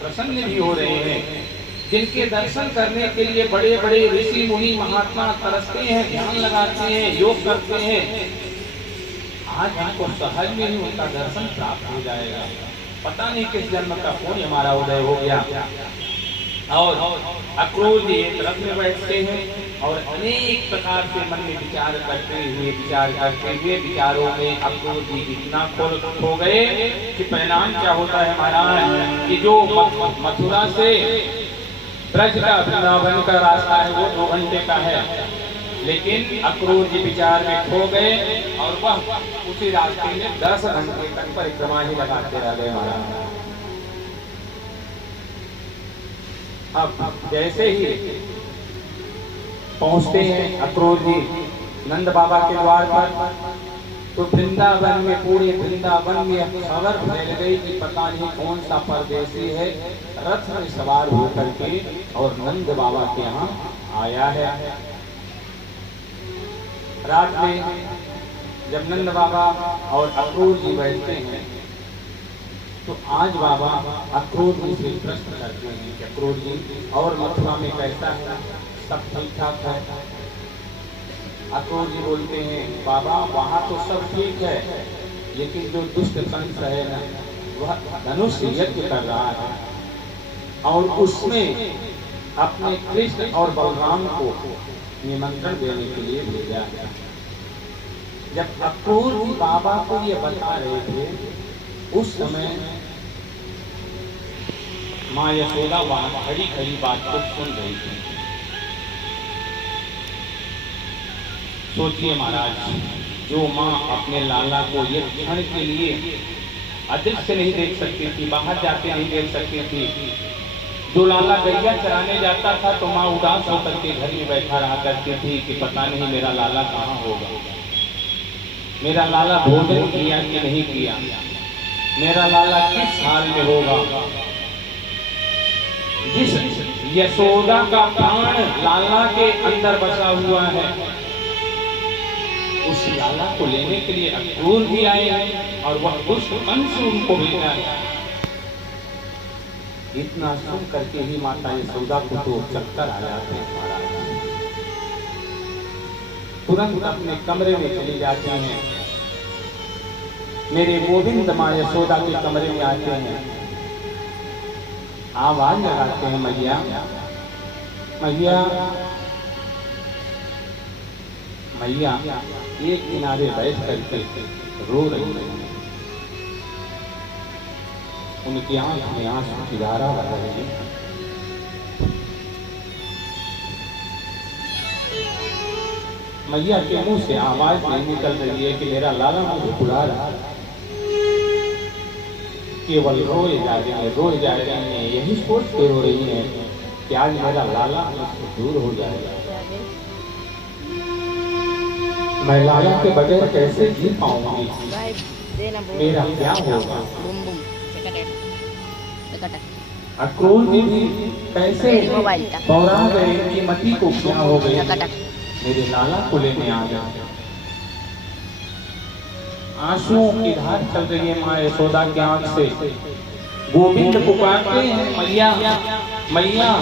प्रसन्न भी हो रहे हैं, जिनके दर्शन करने के लिए बड़े बड़े ऋषि मुनि महात्मा तरसते हैं, ध्यान लगाते हैं, योग करते हैं, आज हमको सहज में ही उनका दर्शन प्राप्त हो जाएगा। पता नहीं किस जन्म का पुण्य हमारा उदय हो गया। और अक्रूर जी एक रथ में बैठते हैं और अनेक प्रकार से मन में विचार करते हुए विचारों में अक्रूर जी इतना खो गए कि परिणाम क्या होता है महाराज कि जो मथुरा से ब्रज का वृंदावन का रास्ता है वो 2 घंटे का है, लेकिन अक्रूर जी विचार में खो गए और वह उसी रास्ते में 10 घंटे तक परिक्रमा ही लगाते रह गए महाराज। अब जैसे ही पहुंचते हैं अक्रूर जी नंद बाबा के द्वार पर, तो वृंदावन में पूरे वृंदावन में खबर फैल गई कि पता नहीं कौन सा परदेसी है रथ में सवार होकर के और नंद बाबा के यहाँ आया है। रात में जब नंद बाबा और अक्रूर जी बैठते हैं तो आज बाबा अक्रूर जी से प्रश्न करते हैं कि अक्रूर जी और मथुरा में कैसा है, सब ठीक ठाक है? अक्रूर जी बोलते हैं बाबा वहाँ तो सब ठीक है, लेकिन जो दुष्ट कंस है ना वह धनुष यज्ञ कर रहा है और उसमें अपने कृष्ण और बलराम को निमंत्रण देने के लिए भेजा है। जब अक्रूर जी बाबा को ये बता रहे थे उस समय माँ यशोदा वहां खड़ी खड़ी बात को सुन रही थी। सोचिए महाराज, जो माँ अपने लाला को ये क्षण के लिए अदृश्य नहीं देख सकती थी, बाहर जाते नहीं देख सकती थी, जो लाला गैया चराने जाता था तो माँ उदास होकर के घर में बैठा रहा करती थी कि पता नहीं मेरा लाला कहाँ होगा, मेरा लाला भोजन किया कि नहीं किया, मेरा लाला किस हाल में होगा। जिस यशोदा का प्राण लाला के अंदर बसा हुआ है उस लाला को लेने के लिए अक्रूर भी आए हैं और वह दुष्ट कंस उनको भेजा है। इतना सुन करके ही माता यशोदा को तो चक्कर आ जाते हैं महाराज, तुरंत अपने कमरे में चली जाती हैं। मेरे गोविंद माँ यशोदा के कमरे में आते हैं, आवाज लगाते हैं मैया मैया मैया, एक किनारे बैठ करके रो रही है, उनकी आंख में आंसू की धारा बह रही है। मैया के मुंह से आवाज नहीं निकल रही है कि मेरा लाला मुझे बुला रहा है, केवल रोए जा रहे हैं, यही सोच के रो रही है कि आज मेरा लाला मुझसे दूर हो जाएगा, मैं लाला के बगैर कैसे जी पाऊंगी, मेरा क्या होगा। अक्रूर जी भी कैसे बौरा गए कि मती को क्या हो गई, मेरे लाला को लेने आ गया। आंसुओं की धार चल रही है माँ यशोदा की आंख से। गोविंद पुकारते हैं मैया मैया,